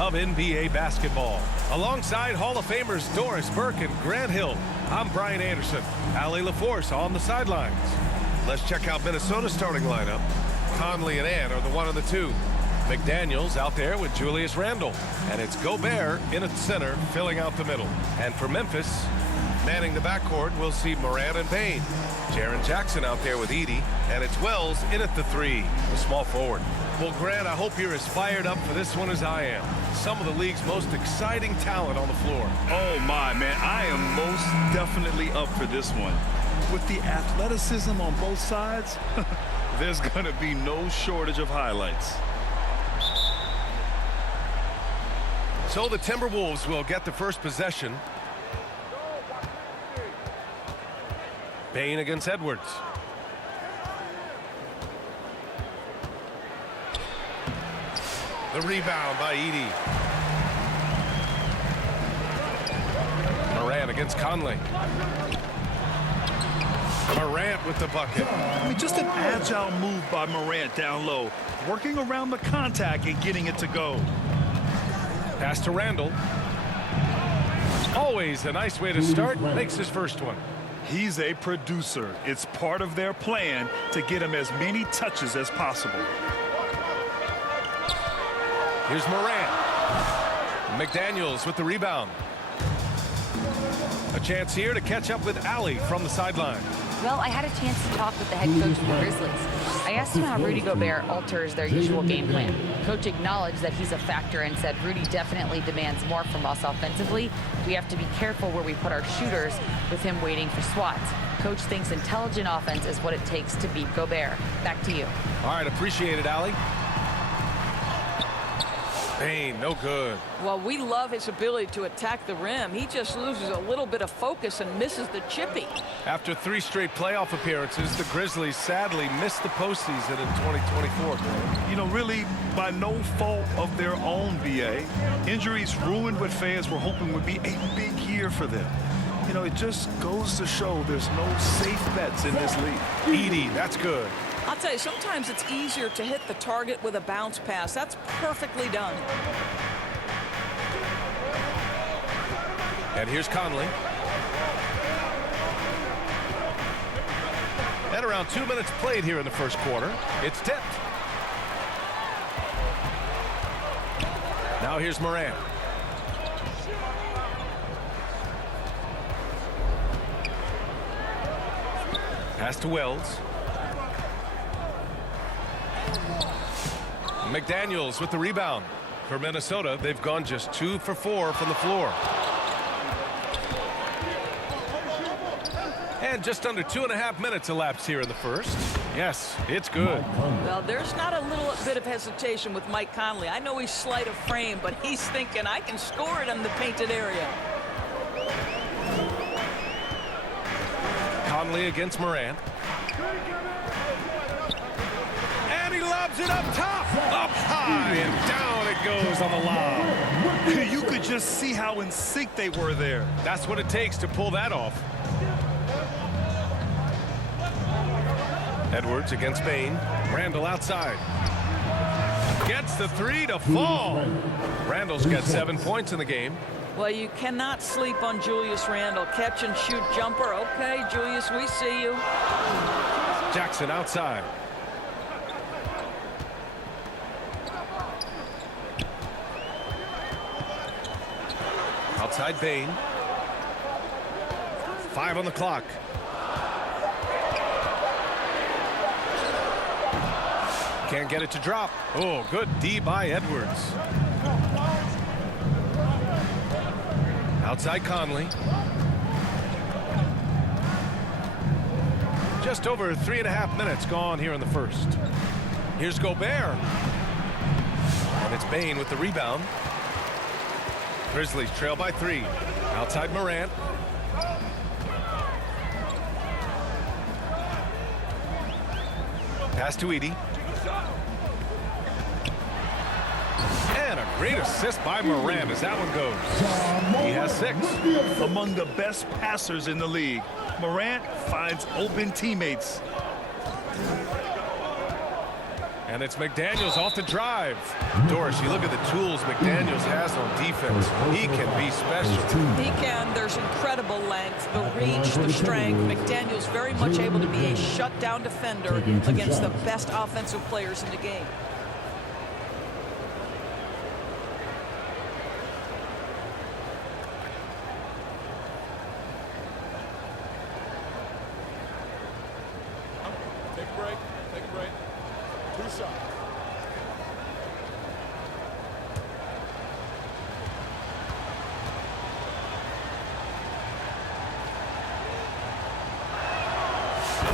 of NBA basketball. Alongside Hall of Famers Doris Burke and Grant Hill, I'm Brian Anderson. Allie LaForce on the sidelines. Let's check out Minnesota's starting lineup. Conley and Ann are the 1 and the 2. McDaniels out there with Julius Randle. And it's Gobert in at center, filling out the middle. And for Memphis, manning the backcourt, we'll see Morant and Payne. Jaren Jackson out there with Edey. And it's Wells in at the 3, the small forward. Well, Grant, I hope you're as fired up for this one as I am. Some of the league's most exciting talent on the floor. Oh, my, man. I am most definitely up for this one. With the athleticism on both sides, there's going to be no shortage of highlights. So the Timberwolves will get the first possession. Payne against Edwards. The rebound by Edey. Morant against Conley. Morant with the bucket. I mean, just an agile move by Morant down low, working around the contact and getting it to go. Pass to Randle. Always a nice way to start. Makes his first one. He's a producer. It's part of their plan to get him as many touches as possible. Here's Morant. McDaniels with the rebound. A chance here to catch up with Allie from the sideline. Well, I had a chance to talk with the head coach of the Grizzlies. I asked him how Rudy Gobert alters their usual game plan. Coach acknowledged that he's a factor and said Rudy definitely demands more from us offensively. We have to be careful where we put our shooters with him waiting for swats. Coach thinks intelligent offense is what it takes to beat Gobert. Back to you. All right, appreciate it, Allie. Payne, no good. Well, we love his ability to attack the rim. He just loses a little bit of focus and misses the chippy. After 3 straight playoff appearances, the Grizzlies sadly missed the postseason in 2024. You know, really by no fault of their own, BA. Injuries ruined what fans were hoping would be a big year for them. You know, it just goes to show there's no safe bets in this league. Edey, that's good. I'll tell you, sometimes it's easier to hit the target with a bounce pass. That's perfectly done. And here's Conley. And around 2 minutes played here in the first quarter. It's tipped. Now here's Morant. Pass to Wells. McDaniels with the rebound. For Minnesota, they've gone just 2 for 4 from the floor. And just under 2.5 minutes elapsed here in the first. Yes, it's good. Well, there's not a little bit of hesitation with Mike Conley. I know he's slight of frame, but he's thinking I can score it in the painted area. Conley against Morant. And he lobs it up top. Up high and down it goes on the lob. You could just see how in sync they were there. That's what it takes to pull that off. Edwards against Payne. Randle outside. Gets the 3 to fall. Randle's got 7 points in the game. Well, you cannot sleep on Julius Randle. Catch and shoot jumper. Okay, Julius, we see you. Jackson outside. Outside Payne. 5 on the clock. Can't get it to drop. Oh, good D by Edwards. Outside Conley. Just over 3.5 minutes gone here in the first. Here's Gobert. And it's Payne with the rebound. Grizzlies trail by 3. Outside Morant. Pass to Edey. And a great assist by Morant as that one goes. He has 6. Among the best passers in the league, Morant finds open teammates. And it's McDaniels off the drive. Doris, you look at the tools McDaniels has on defense. He can be special. He can. There's incredible length, the reach, the strength. McDaniels very much able to be a shutdown defender against the best offensive players in the game. Take a break. Take a break. 2 shots.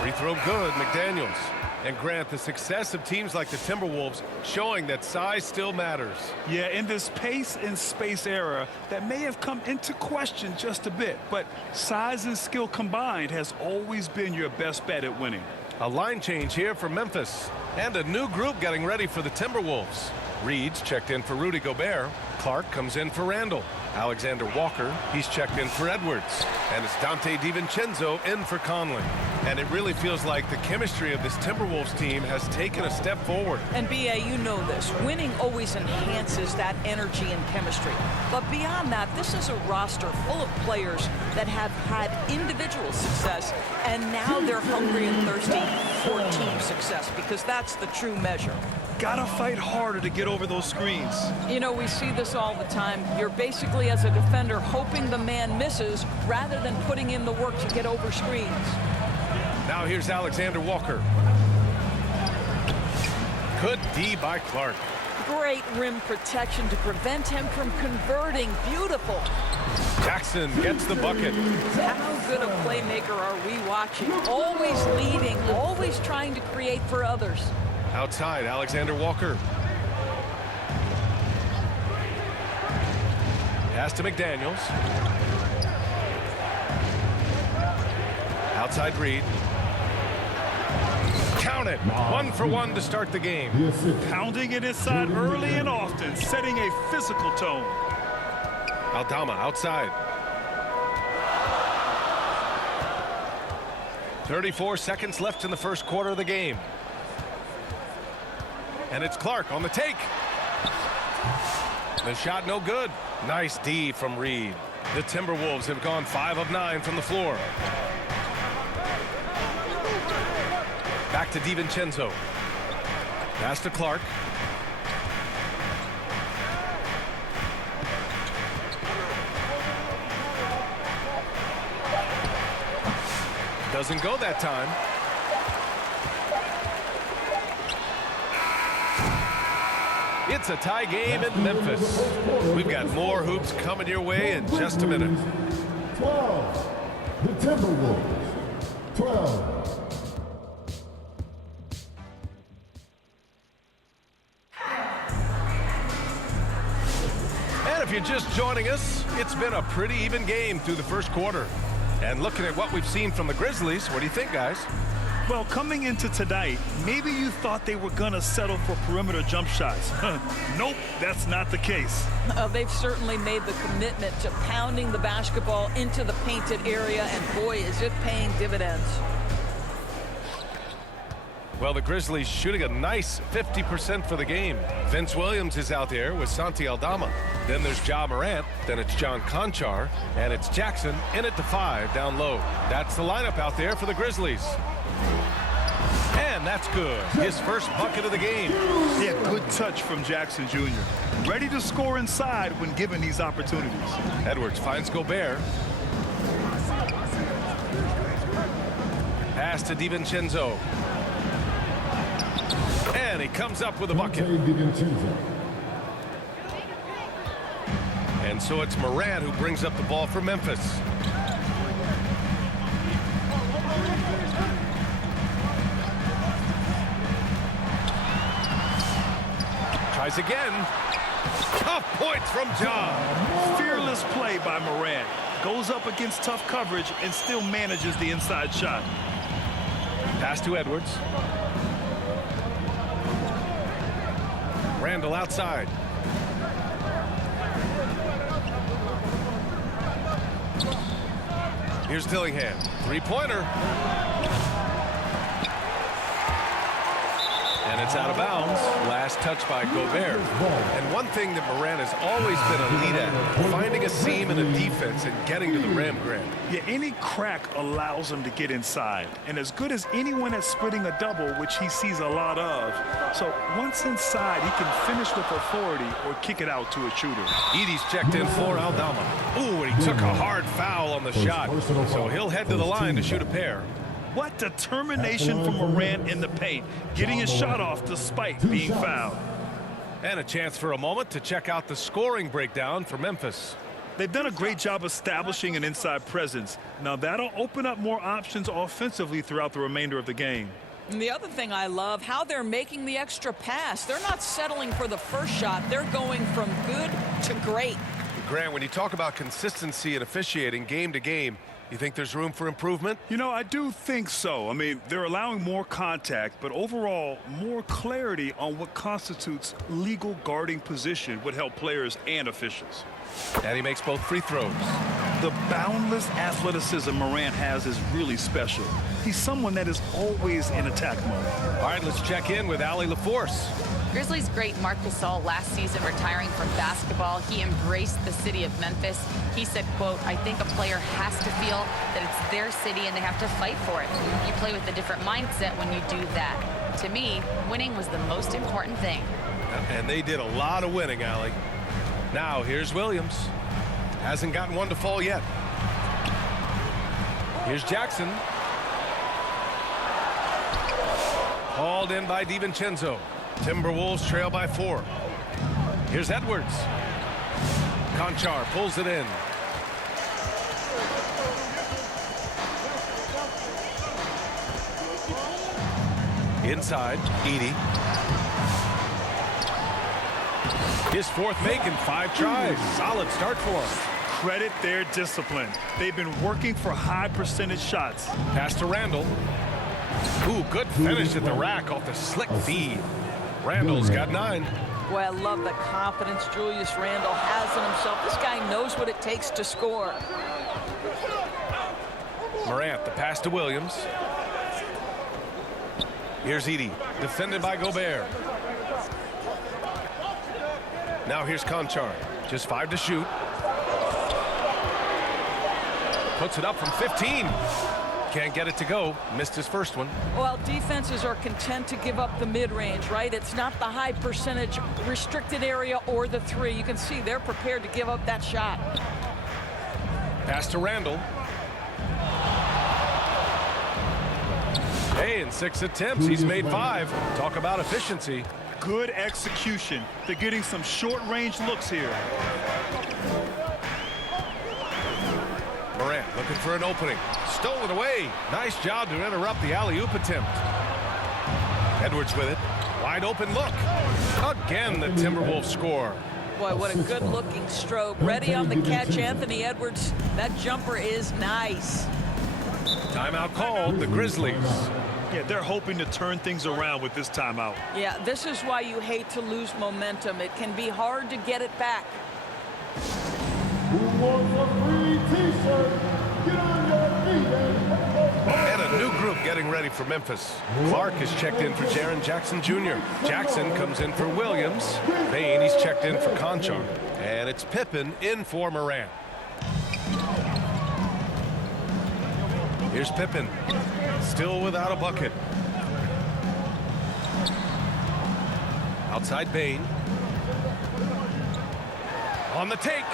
Free throw good, McDaniels. And Grant, the success of teams like the Timberwolves showing that size still matters. Yeah, in this pace and space era, that may have come into question just a bit, but size and skill combined has always been your best bet at winning. A line change here for Memphis. And a new group getting ready for the Timberwolves. Reed's checked in for Rudy Gobert. Clark comes in for Randall. Alexander Walker, he's checked in for Edwards. And it's Dante DiVincenzo in for Conley. And it really feels like the chemistry of this Timberwolves team has taken a step forward. And B.A., you know this. Winning always enhances that energy and chemistry. But beyond that, this is a roster full of players that have had individual success, and now they're hungry and thirsty for team success, because that's the true measure. Gotta fight harder to get over those screens. You know, we see this all the time. You're basically, as a defender, hoping the man misses rather than putting in the work to get over screens. Now here's Alexander Walker. Good D by Clark. Great rim protection to prevent him from converting. Beautiful. Jackson gets the bucket. How good a playmaker are we watching? Always leading, always trying to create for others. Outside, Alexander Walker. Pass to McDaniels. Outside Reed. Count it. 1 for 1 to start the game. Pounding it inside early and often, setting a physical tone. Aldama outside. 34 seconds left in the first quarter of the game. And it's Clark on the take. The shot no good. Nice D from Reed. The Timberwolves have gone 5 of 9 from the floor. Back to DiVincenzo. Pass to Clark. Doesn't go that time. It's a tie game in Memphis. We've got more hoops coming your way in just a minute. 12. The Timberwolves. 12. And if you're just joining us, it's been a pretty even game through the first quarter. And looking at what we've seen from the Grizzlies, what do you think, guys? Well, coming into tonight, maybe you thought they were going to settle for perimeter jump shots. Nope, that's not the case. They've certainly made the commitment to pounding the basketball into the painted area, and boy, is it paying dividends. Well, the Grizzlies shooting a nice 50% for the game. Vince Williams is out there with Santi Aldama. Then there's Ja Morant. Then it's John Conchar. And it's Jackson in at the 5 down low. That's the lineup out there for the Grizzlies. And that's good. His first bucket of the game. Yeah, good touch from Jackson Jr. Ready to score inside when given these opportunities. Edwards finds Gobert. Pass to DiVincenzo. And he comes up with a bucket. And so it's Morant who brings up the ball for Memphis. Tries again. Tough points from Ja. Fearless play by Morant. Goes up against tough coverage and still manages the inside shot. Pass to Edwards. Randall outside. Here's Dillingham. Three-pointer. And it's out of bounds. Last touch by Gobert. And one thing that Morant has always been elite at, finding a seam in a defense and getting to the rim, Grant. Yeah, any crack allows him to get inside. And as good as anyone at splitting a double, which he sees a lot of. So once inside, he can finish with authority or kick it out to a shooter. Edey's checked in for Aldama. Ooh, and he took a hard foul on the shot. So he'll head to the line to shoot a pair. What determination from Morant in the paint, getting his shot off despite being fouled. And a chance for a moment to check out the scoring breakdown for Memphis. They've done a great job establishing an inside presence. Now that'll open up more options offensively throughout the remainder of the game. And the other thing I love, how they're making the extra pass. They're not settling for the first shot. They're going from good to great. Grant, when you talk about consistency and officiating game to game, you think there's room for improvement? You know, I do think so. I mean, they're allowing more contact, but overall, more clarity on what constitutes legal guarding position would help players and officials. And he makes both free throws. The boundless athleticism Morant has is really special. He's someone that is always in attack mode. All right, let's check in with Allie LaForce. Grizzlies great Marc Gasol last season retiring from basketball. He embraced the city of Memphis. He said, quote, "I think a player has to feel that it's their city and they have to fight for it. You play with a different mindset when you do that. To me, winning was the most important thing." And they did a lot of winning, Allie. Now, here's Williams. Hasn't gotten one to fall yet. Here's Jackson. Hauled in by DiVincenzo. Timberwolves trail by 4. Here's Edwards. Conchar pulls it in. Inside, Edey. His fourth make in 5 tries. Solid start for him. Credit their discipline. They've been working for high percentage shots. Pass to Randall. Ooh, good finish at the rack off the slick feed. Randall's got 9. Boy, I love the confidence Julius Randle has in himself. This guy knows what it takes to score. Morant, the pass to Williams. Here's Edey, defended by Gobert. Now here's Conchar, just 5 to shoot. Puts it up from 15. Can't get it to go. Missed his first one. Well, defenses are content to give up the mid-range, right? It's not the high percentage restricted area or the 3. You can see they're prepared to give up that shot. Pass to Randall. Hey, in 6 attempts, he's made 5. Talk about efficiency. Good execution. They're getting some short-range looks here. Morant looking for an opening. Stolen away. Nice job to interrupt the alley-oop attempt. Edwards with it. Wide open look. Again, the Timberwolves score. Boy, what a good-looking stroke. Ready on the catch, Anthony Edwards. That jumper is nice. Timeout called, the Grizzlies. Yeah, they're hoping to turn things around with this timeout. Yeah, this is why you hate to lose momentum. It can be hard to get it back. Who wants a free t-shirt? Get on your feet And a new group getting ready for Memphis. Clark is checked in for Jaren Jackson Jr. Jackson comes in for Williams. Bain, he's checked in for Conchar. And it's Pippen in for Morant. Here's Pippen. Still without a bucket. Outside Bain. On the take.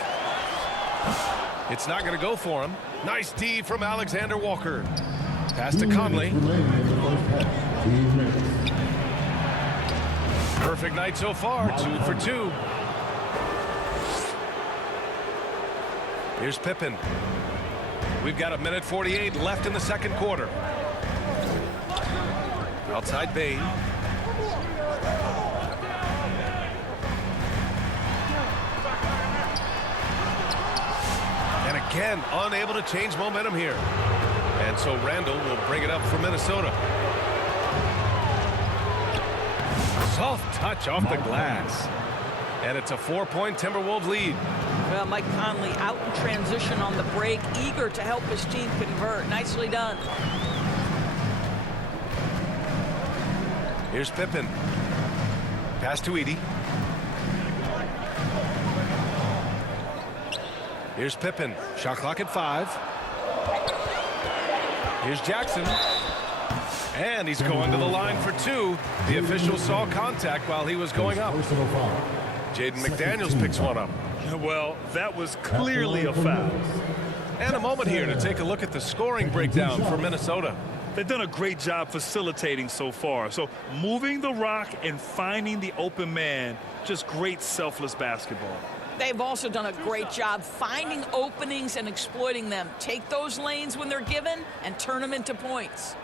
It's not going to go for him. Nice D from Alexander Walker. Pass to Conley. Perfect night so far. 2 for 2. Here's Pippen. We've got 1:48 left in the second quarter. Outside Bain. And again, unable to change momentum here. And so Randall will bring it up for Minnesota. Soft touch off the glass. And it's a 4-point Timberwolves lead. Well, Mike Conley out in transition on the break, eager to help his team convert. Nicely done. Here's Pippen. Pass to Edie. Here's Pippen. Shot clock at 5. Here's Jackson. And he's going to the line for 2. The official saw contact while he was going up. Jaden McDaniels picks one up. Well, that was clearly a foul. And a moment here to take a look at the scoring breakdown for Minnesota. They've done a great job facilitating so far. So moving the rock and finding the open man, just great selfless basketball. They've also done a great job finding openings and exploiting them. Take those lanes when they're given and turn them into points.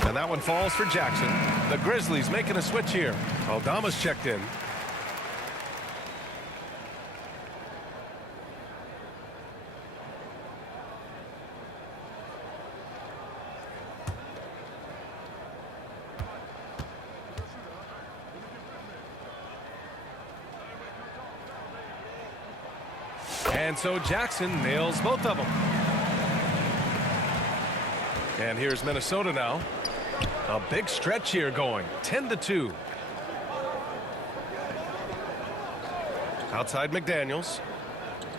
And that one falls for Jackson. The Grizzlies making a switch here. Aldama's checked in. And so Jackson nails both of them. And here's Minnesota now. A big stretch here going 10-2. Outside McDaniels.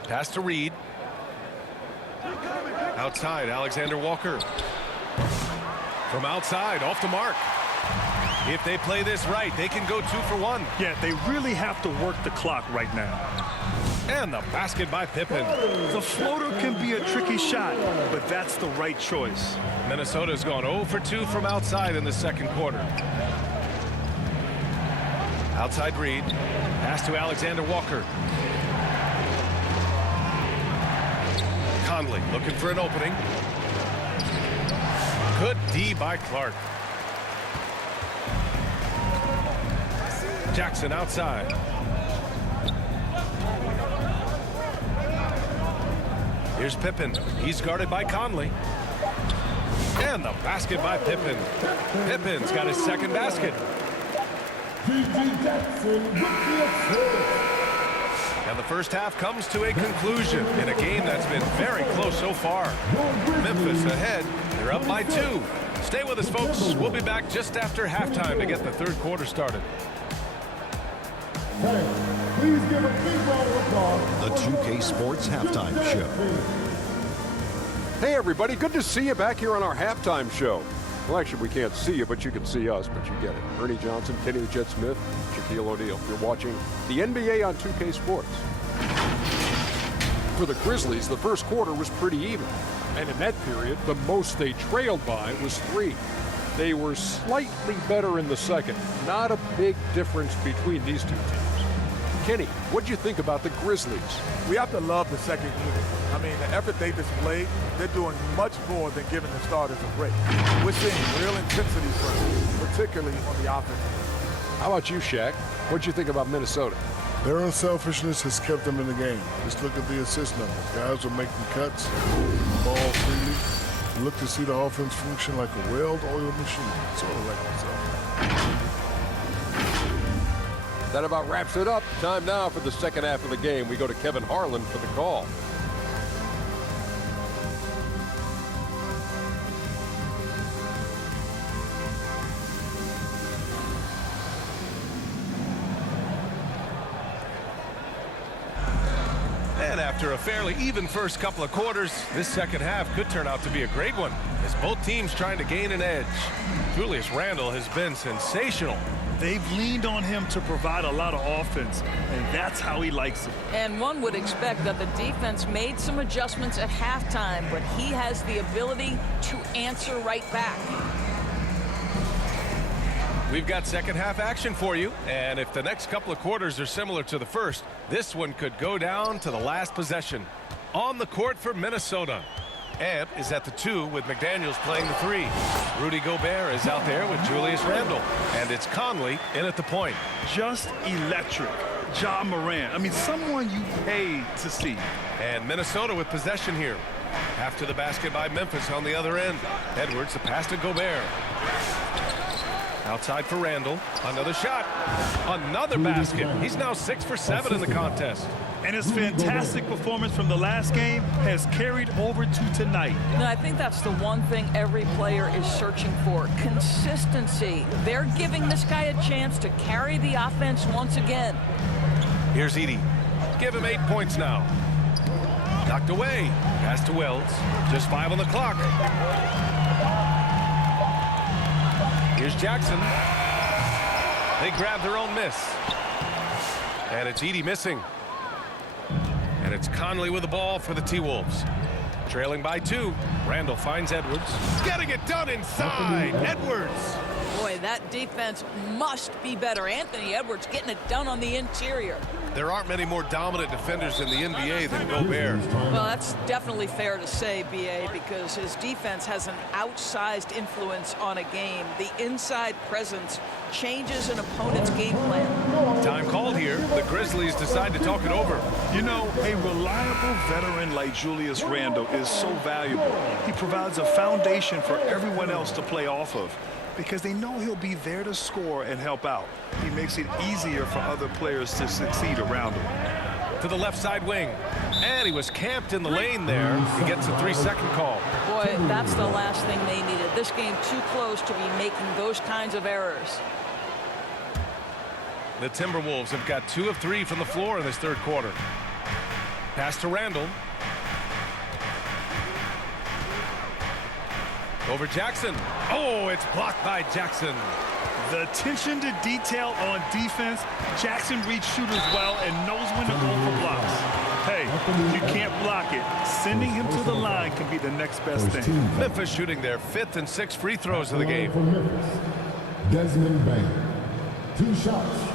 Pass to Reed. Outside Alexander Walker. From outside off the mark. If they play this right, they can go 2 for 1. Yeah, they really have to work the clock right now. And the basket by Pippen. The floater can be a tricky shot, but that's the right choice. Minnesota's gone 0 for 2 from outside in the second quarter. Outside Reed. Pass to Alexander Walker. Conley looking for an opening. Good D by Clark. Jackson outside. Here's Pippen. He's guarded by Conley. And the basket by Pippen. Pippen's got his second basket. And the first half comes to a conclusion in a game that's been very close so far. Memphis ahead. They're up by 2. Stay with us, folks. We'll be back just after halftime to get the third quarter started. Please give a big round of applause. The 2K Sports Halftime Show. Hey everybody, good to see you back here on our halftime show. Well, actually, we can't see you, but you can see us, but you get it. Ernie Johnson, Kenny the Jet Smith, Shaquille O'Neal. You're watching the NBA on 2K Sports. For the Grizzlies, the first quarter was pretty even. And in that period, the most they trailed by was 3. They were slightly better in the second. Not a big difference between these two teams. Kenny, what'd you think about the Grizzlies? We have to love the second unit. I mean, the effort they displayed, they're doing much more than giving the starters a break. We're seeing real intensity from them, particularly on the offense. How about you, Shaq? What'd you think about Minnesota? Their unselfishness has kept them in the game. Just look at the assist numbers. Guys are making cuts, ball freely. Look to see the offense function like a well-oiled machine, sort of like myself. That about wraps it up. Time now for the second half of the game. We go to Kevin Harlan for the call. And after a fairly even first couple of quarters, this second half could turn out to be a great one as both teams trying to gain an edge. Julius Randle has been sensational. They've leaned on him to provide a lot of offense, and that's how he likes it. And one would expect that the defense made some adjustments at halftime, but he has the ability to answer right back. We've got second half action for you, and if the next couple of quarters are similar to the first, this one could go down to the last possession. On the court for Minnesota. Ant is at the 2 with McDaniels playing the 3. Rudy Gobert is out there with Julius Randle, and it's Conley in at the point. Just electric. Ja Morant. I mean, someone you paid to see. And Minnesota with possession here. After the basket by Memphis on the other end. Edwards, the pass to Gobert. Outside for Randall. Another shot. Another basket. He's now 6 for 7 in the contest. And his fantastic performance from the last game has carried over to tonight. And I think that's the one thing every player is searching for, consistency. They're giving this guy a chance to carry the offense once again. Here's Edey. Give him 8 points now. Knocked away. Pass to Wells. Just 5 on the clock. Here's Jackson. They grab their own miss. And it's Edey missing. And it's Conley with the ball for the T-Wolves. Trailing by 2. Randall finds Edwards. Getting it done inside. Edwards. Boy, that defense must be better. Anthony Edwards getting it done on the interior. There aren't many more dominant defenders in the NBA than Gobert. Well, that's definitely fair to say, B.A., because his defense has an outsized influence on a game. The inside presence changes an opponent's game plan. Time called here. The Grizzlies decide to talk it over. You know, a reliable veteran like Julius Randle is so valuable. He provides a foundation for everyone else to play off of, because they know he'll be there to score and help out. He makes it easier for other players to succeed around him. To the left side wing. And he was camped in the lane there. He gets a 3-second call. Boy, that's the last thing they needed. This game too close to be making those kinds of errors. The Timberwolves have got 2 of 3 from the floor in this third quarter. Pass to Randall. Over Jackson. Oh, it's blocked by Jackson. The attention to detail on defense. Jackson reads shooters well and knows when to go for blocks. Hey, if you can't block it, sending him to the line can be the next best thing. Memphis shooting their 5th and 6th free throws of the game. For Memphis, Desmond Bain. 2 shots.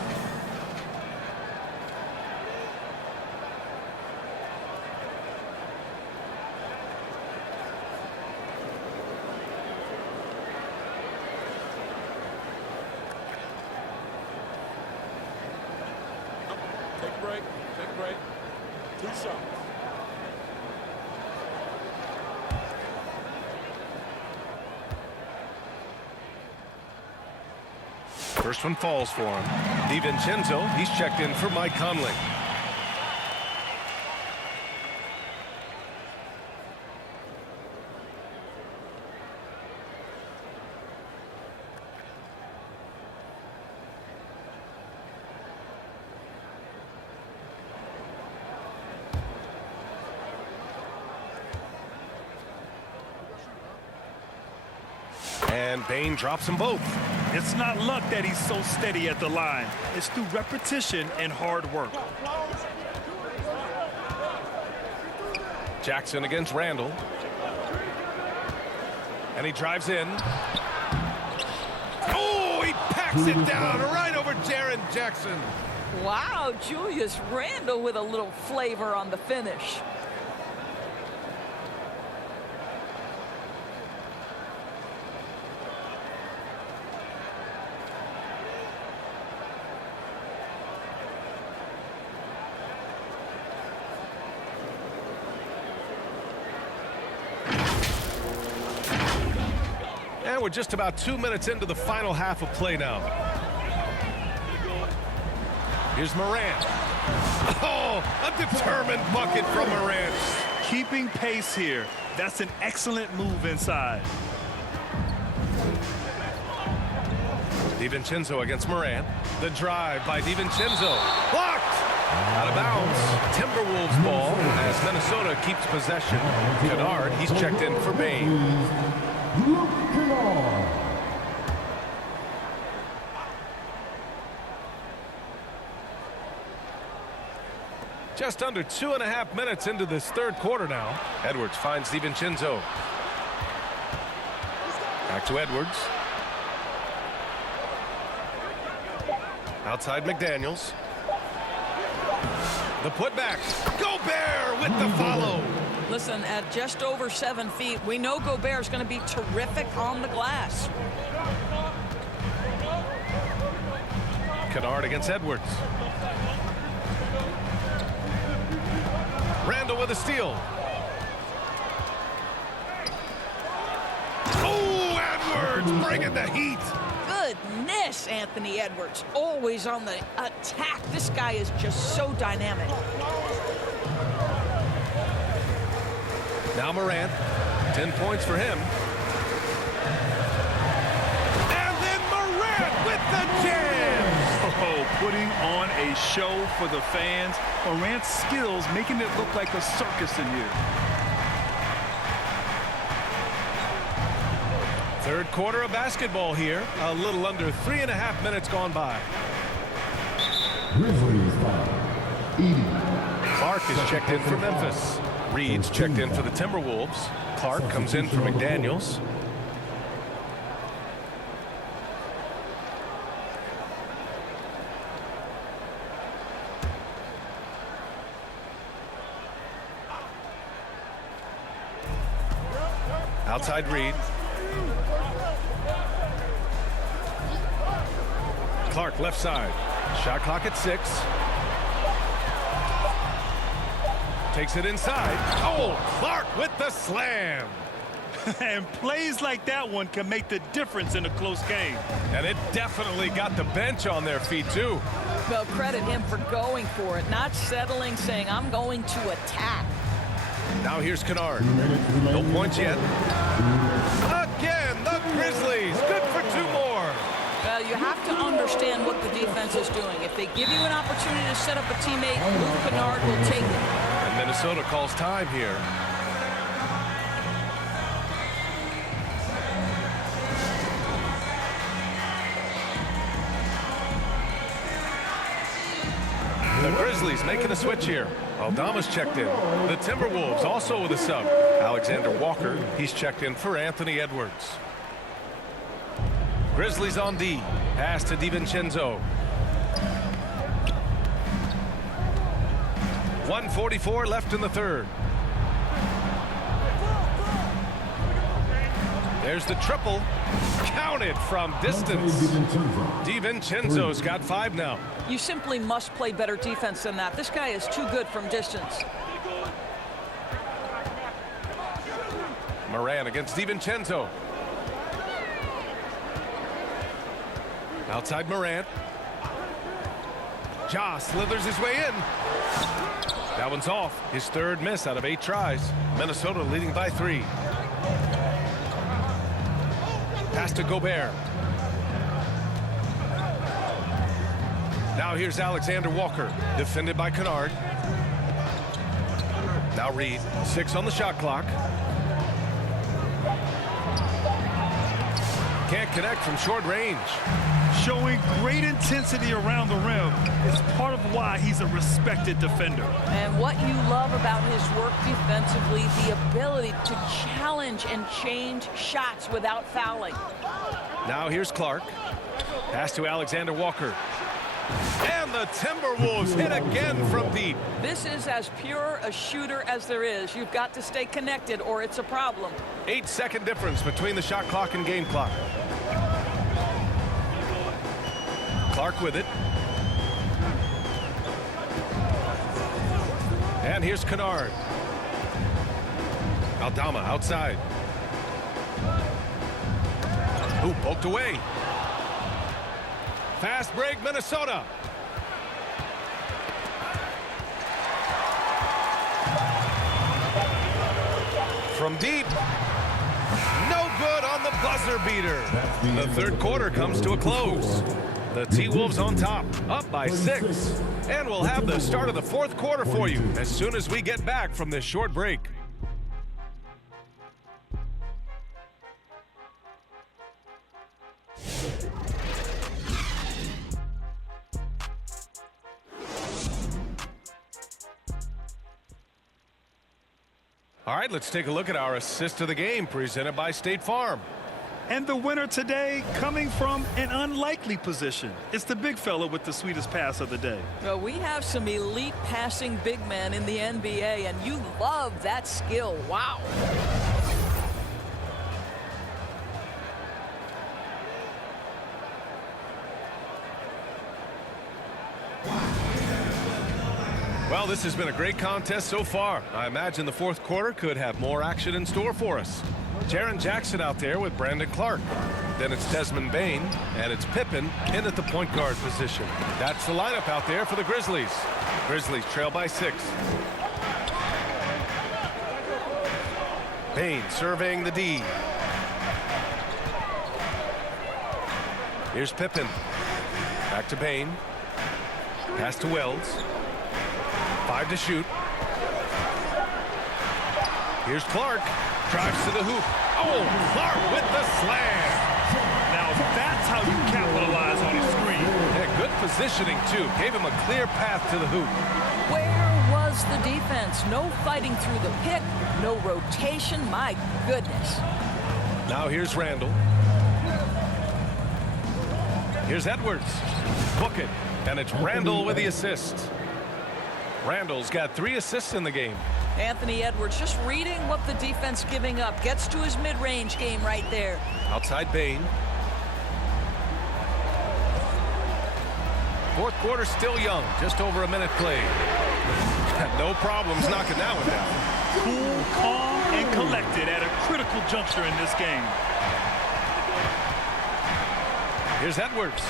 Take a break. Take a break. 2 shots. First one falls for him. DiVincenzo, he's checked in for Mike Conley. And Bain drops them both. It's not luck that he's so steady at the line. It's through repetition and hard work. Jackson against Randall. And he drives in. Oh, he packs it down right over Jaren Jackson. Wow, Julius Randle with a little flavor on the finish. And we're just about 2 minutes into the final half of play now. Here's Morant. Oh, a determined bucket from Morant. Keeping pace here. That's an excellent move inside. DiVincenzo against Morant. The drive by DiVincenzo. Blocked. Out of bounds. Timberwolves ball as Minnesota keeps possession. Kennard, he's checked in for Bain. Just under 2.5 minutes into this third quarter now. Edwards finds DiVincenzo. Back to Edwards. Outside McDaniels. The putback. Gobert with the follow. Listen, at just over 7 feet, we know Gobert's going to be terrific on the glass. Kennard against Edwards. Randall with a steal. Oh, Edwards bringing the heat. Good miss, Anthony Edwards. Always on the attack. This guy is just so dynamic. Now Morant, 10 points for him. And then Morant with the jam. Oh, putting on a show for the fans. Morant's skills making it look like a circus in here. Third quarter of basketball here. A little under 3.5 minutes gone by. Grizzlies by 80. Clark is checked in for Memphis. Reed's checked in for the Timberwolves. Clark comes in for McDaniels. Outside Reed. Clark left side. Shot clock at 6. Takes it inside. Oh, Clark with the slam. And plays like that one can make the difference in a close game. And it definitely got the bench on their feet, too. Well, credit him for going for it, not settling, saying, I'm going to attack. Now here's Kennard. No points yet. Again, the Grizzlies. Good for 2 more. Well, you have to understand what the defense is doing. If they give you an opportunity to set up a teammate, Luke Kennard will take it. And Minnesota calls time here. The Grizzlies making a switch here. Aldama's checked in. The Timberwolves also with a sub. Alexander Walker, he's checked in for Anthony Edwards. Grizzlies on D. Pass to DiVincenzo. 1:44 left in the third. There's the triple. Counted from distance. DiVincenzo's got 5 now. You simply must play better defense than that. This guy is too good from distance. Moran against DiVincenzo. Outside Morant. Ja slithers his way in. That one's off. His 3rd miss out of 8 tries. Minnesota leading by 3. Pass to Gobert. Now here's Alexander Walker, defended by Kennard. Now Reed, 6 on the shot clock. Can't connect from short range. Showing great intensity around the rim is part of why he's a respected defender. And what you love about his work defensively, the ability to challenge and change shots without fouling. Now here's Clark. Pass to Alexander Walker. And the Timberwolves hit again from deep. This is as pure a shooter as there is. You've got to stay connected or it's a problem. 8-second difference between the shot clock and game clock. Clark with it. And here's Kennard. Aldama outside. Ooh, poked away. Fast break, Minnesota. From deep. No good on the buzzer beater. The third quarter comes to a close. The T-Wolves on top, up by 6. And we'll have the start of the 4th quarter for you as soon as we get back from this short break. All right, let's take a look at our assist of the game presented by State Farm. And the winner today coming from an unlikely position. It's the big fella with the sweetest pass of the day. Well, we have some elite passing big men in the NBA, and you love that skill. Wow. Well, this has been a great contest so far. I imagine the 4th quarter could have more action in store for us. Jaren Jackson out there with Brandon Clark. Then it's Desmond Bane, and it's Pippen in at the point guard position. That's the lineup out there for the Grizzlies. Grizzlies trail by 6. Bane surveying the D. Here's Pippen. Back to Bane. Pass to Wells. 5 to shoot. Here's Clark. Drives to the hoop. Oh, Clark with the slam. Now that's how you capitalize on his screen. Yeah, good positioning, too. Gave him a clear path to the hoop. Where was the defense? No fighting through the pick, no rotation. My goodness. Now here's Randall. Here's Edwards. Book it. And it's Randall with the assist. Randall's got 3 assists in the game. Anthony Edwards just reading what the defense giving up. Gets to his mid-range game right there. Outside Bane. Fourth quarter still young. Just over a minute played. No problems knocking that one down. Cool, calm, and collected at a critical juncture in this game. Here's Edwards.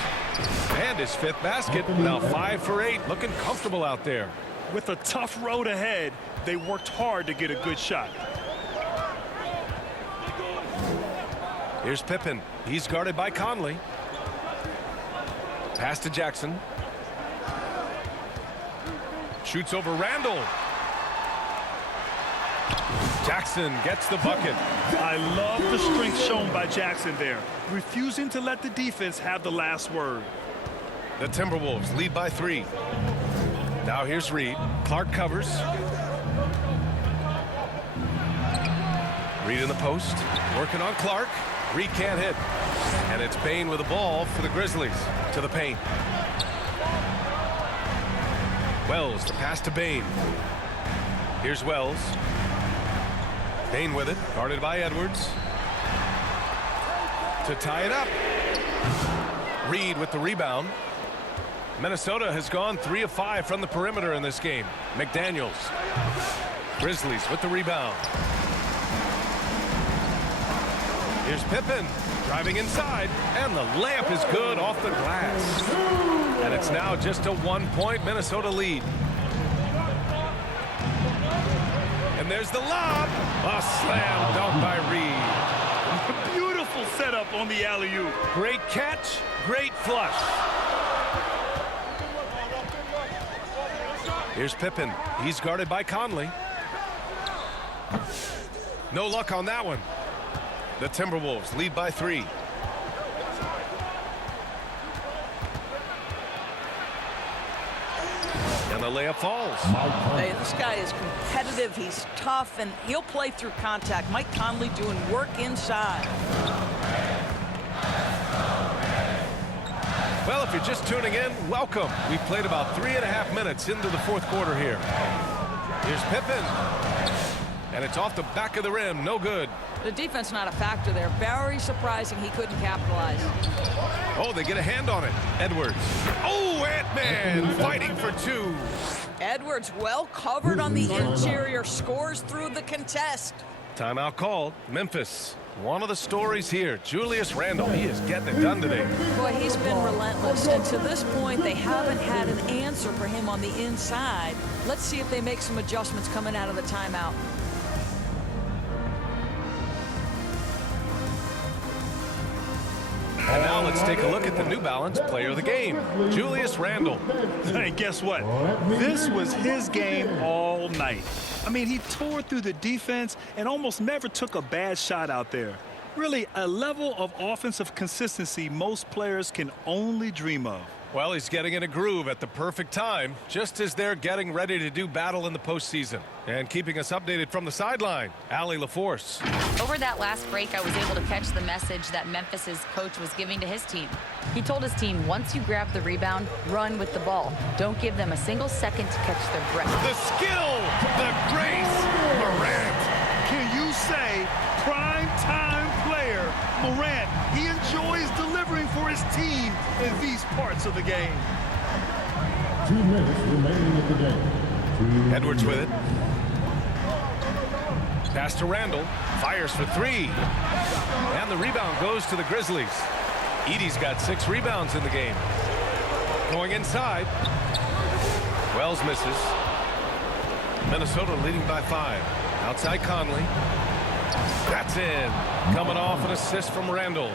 And his 5th basket. Now 5 for 8. Looking comfortable out there. With a tough road ahead, they worked hard to get a good shot. Here's Pippen. He's guarded by Conley. Pass to Jackson. Shoots over Randall. Jackson gets the bucket. I love the strength shown by Jackson there, refusing to let the defense have the last word. The Timberwolves lead by 3. Now here's Reed. Clark covers. Reed in the post. Working on Clark. Reed can't hit. And it's Bane with the ball for the Grizzlies. To the paint. Wells, the pass to Bane. Here's Wells. Bane with it. Guarded by Edwards. To tie it up. Reed with the rebound. Minnesota has gone 3 of 5 from the perimeter in this game. McDaniels. Grizzlies with the rebound. Here's Pippen driving inside, and the layup is good off the glass. And it's now just a 1-point Minnesota lead. And there's the lob. A slam dunk by Reed. Beautiful setup on the alley-oop. Great catch, great flush. Here's Pippen. He's guarded by Conley. No luck on that one. The Timberwolves lead by 3. And the layup falls. Hey, this guy is competitive. He's tough, and he'll play through contact. Mike Conley doing work inside. Well, if you're just tuning in, welcome. We've played about 3.5 minutes into the fourth quarter here. Here's Pippen. And it's off the back of the rim. No good. The defense not a factor there. Very surprising he couldn't capitalize. Oh, they get a hand on it. Edwards. Oh, Ant-Man fighting for 2. Edwards well covered on the interior. Scores through the contest. Timeout called. Memphis. One of the stories here, Julius Randle. He is getting it done today. Boy, he's been relentless. And to this point, they haven't had an answer for him on the inside. Let's see if they make some adjustments coming out of the timeout. And now let's take a look at the New Balance player of the game, Julius Randle. Hey, guess what? This was his game all night. I mean, he tore through the defense and almost never took a bad shot out there. Really, a level of offensive consistency most players can only dream of. Well, he's getting in a groove at the perfect time, just as they're getting ready to do battle in the postseason. And keeping us updated from the sideline, Allie LaForce. Over that last break, I was able to catch the message that Memphis's coach was giving to his team. He told his team, once you grab the rebound, run with the ball. Don't give them a single second to catch their breath. The skill, the grace, Morant. Can you say prime time player Morant? He enjoys delivering for his team in these parts of the game. 2 minutes remaining in the game. Edwards with it. Pass to Randall. Fires for three. And the rebound goes to the Grizzlies. Edey's got 6 rebounds in the game. Going inside. Wells misses. Minnesota leading by 5. Outside Conley. That's in. Coming off an assist from Randall.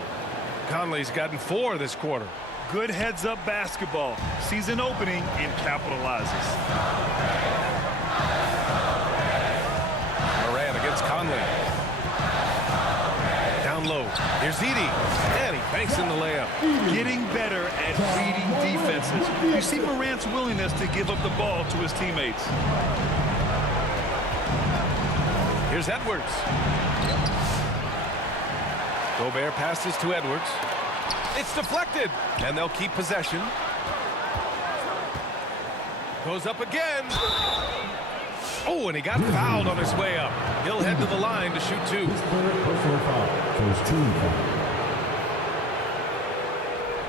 Conley's gotten 4 this quarter. Good heads-up basketball. Sees an opening and capitalizes. Moran against Conley. Down low. Here's Edey. And he banks in the layup. Getting better at reading defenses. You see Morant's willingness to give up the ball to his teammates. Here's Edwards. Gobert passes to Edwards. It's deflected, and they'll keep possession. Goes up again. Oh, and he got fouled on his way up. He'll head to the line to shoot 2.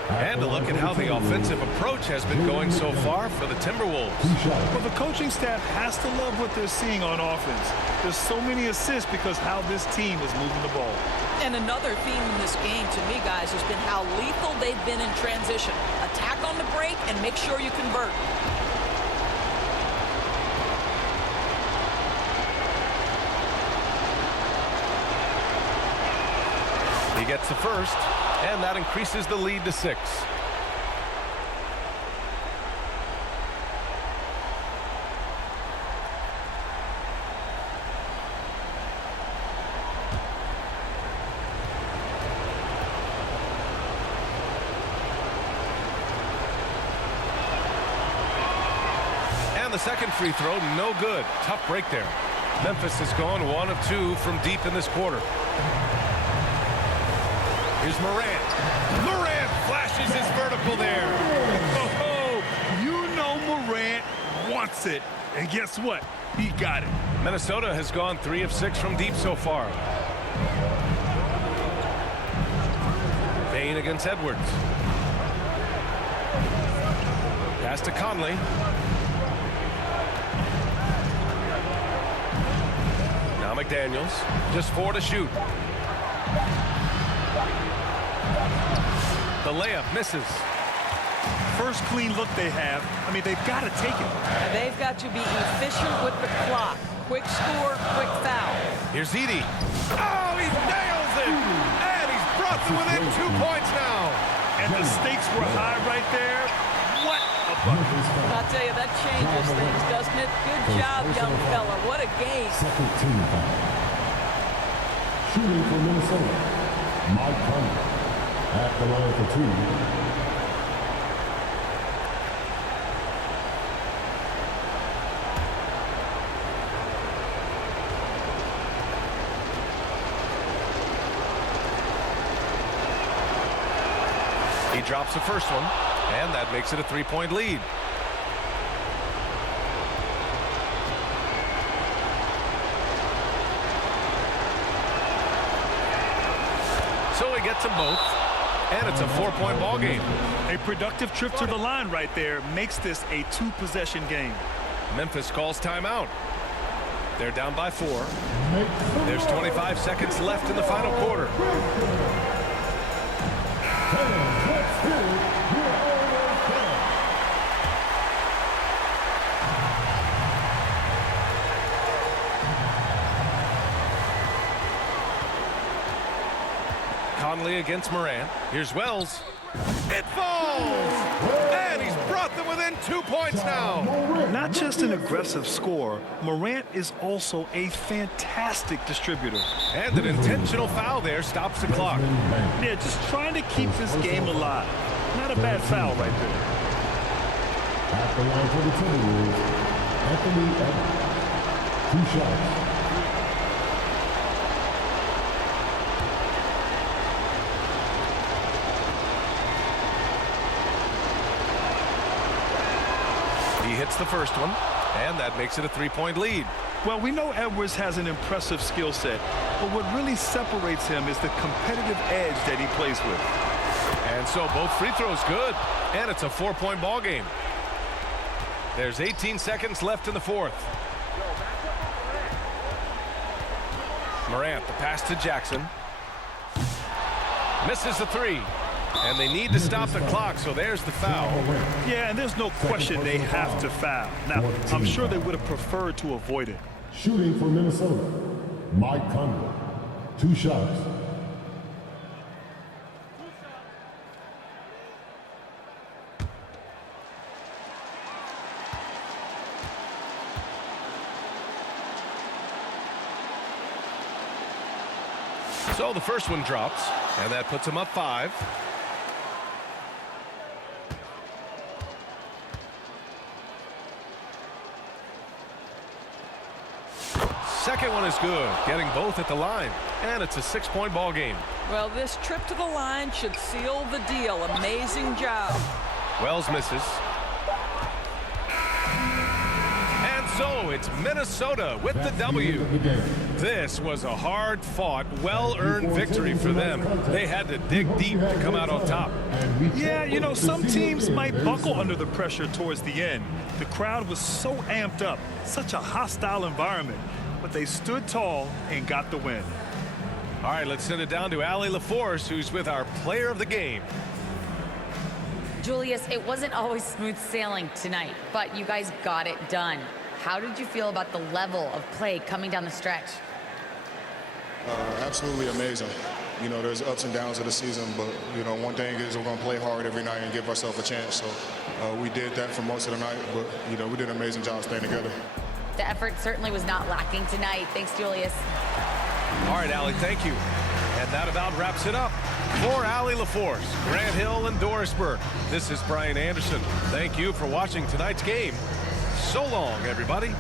And to look at how the offensive approach has been going so far for the Timberwolves. Well, the coaching staff has to love what they're seeing on offense. There's so many assists because how this team is moving the ball. And another theme in this game to me, guys, has been how lethal they've been in transition. Attack on the break and make sure you convert. He gets the first, and that increases the lead to 6. And the second free throw, no good. Tough break there. Memphis has gone 1 of 2 from deep in this quarter. Here's Morant. Morant flashes his vertical there. Oh, you know Morant wants it. And guess what? He got it. Minnesota has gone 3 of 6 from deep so far. Payne against Edwards. Pass to Conley. Now McDaniels. Just 4 to shoot. The layup misses. First clean look they have. I mean, they've got to take it. And they've got to be efficient with the clock. Quick score, quick foul. Here's Edey. Oh, he nails it! And he's brought to within 2 points now. And the stakes were high right there. What a bucket. I'll tell you, that changes things, doesn't it? Good job, young fella. What a game. Second team foul. Shooting for Minnesota, Mike Conley. At the line for 2. He drops the first one, and that makes it a 3-point lead. So he gets them both. And it's a 4-point ball game. A productive trip to the line right there makes this a 2-possession game. Memphis calls timeout. They're down by 4. There's 25 seconds left in the final quarter. Conley against Morant. Here's Wells. It falls! And he's brought them within 2 points now. Not just an aggressive scorer, Morant is also a fantastic distributor. And an intentional foul there stops the clock. Yeah, just trying to keep this game alive. Not a bad foul right there. At the line for the Timberwolves, Anthony Edwards. 2 shots. He hits the first one, and that makes it a 3-point lead. Well, we know Edwards has an impressive skill set, but what really separates him is the competitive edge that he plays with. And so both free throws good, and it's a 4-point ball game. There's 18 seconds left in the fourth. Morant, the pass to Jackson. Misses the three. And they need to stop the clock, so there's the foul. Yeah, and there's no question they have to foul. Now, I'm sure they would have preferred to avoid it. Shooting for Minnesota, Mike Conley. 2 shots. So the first one drops, and that puts him up 5. Second one is good, getting both at the line, and it's a 6-point ball game. Well, this trip to the line should seal the deal. Amazing job. Wells misses. And so it's Minnesota with the W. This was a hard-fought, well-earned victory for them. They had to dig deep to come out on top. Yeah, you know, some teams might buckle under the pressure towards the end. The crowd was so amped up, such a hostile environment. But they stood tall and got the win. All right, let's send it down to Allie LaForce, who's with our player of the game. Julius, it wasn't always smooth sailing tonight, but you guys got it done. How did you feel about the level of play coming down the stretch? Absolutely amazing. You know, there's ups and downs of the season, but, you know, one thing is we're going to play hard every night and give ourselves a chance. So we did that for most of the night, but, you know, we did an amazing job staying together. The effort certainly was not lacking tonight. Thanks, Julius. All right, Allie, thank you. And that about wraps it up. For Allie LaForce, Grant Hill, and Doris Burke, this is Brian Anderson. Thank you for watching tonight's game. So long, everybody.